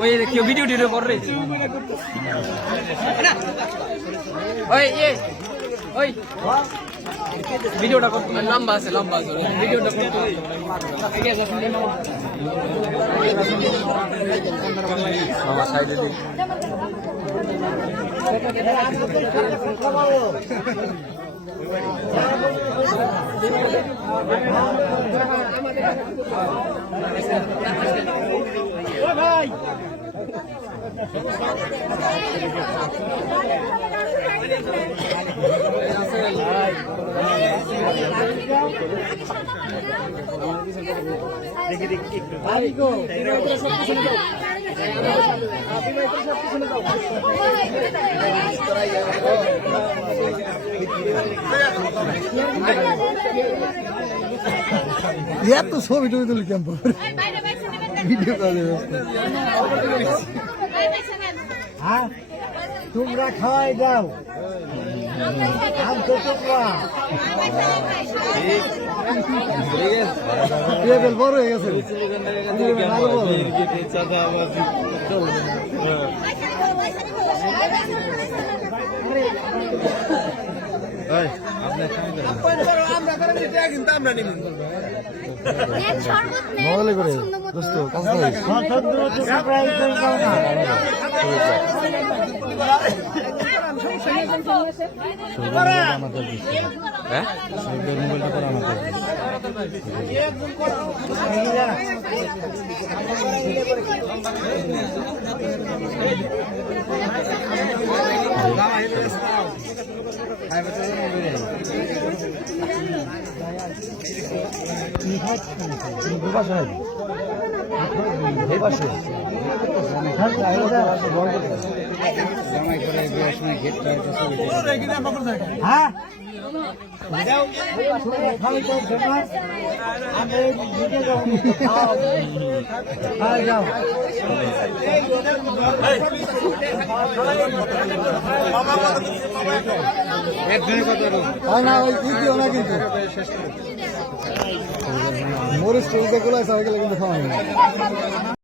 ওই কেউ ভিডিও টিডিও করে ওই ওই ভিডিওটা লম্বা আছে ভিডিওটা ঠিক আছে সাইডে ভাই দেখি দেখি ভাই গো সব কিছু দাও তো ছবি টবি তুলি কেমন ভিডিও করে হ্যাঁ তোমরা খাওয়াই দাও বড় হয়ে গেছে মোবাইলে করে দোস্ত হ্যাঁ না ওই দিও না কিন্তু মরিচ চৌকা গুলো আছে ওইগুলো কিন্তু খাওয়া